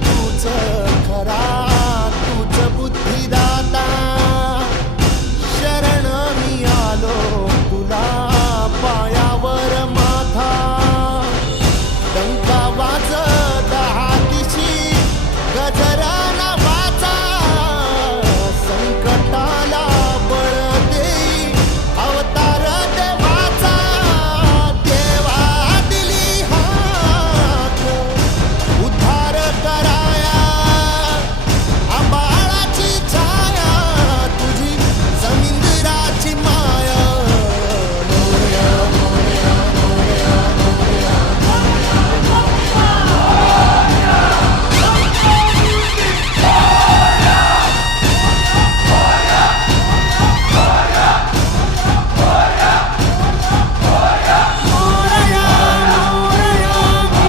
douter.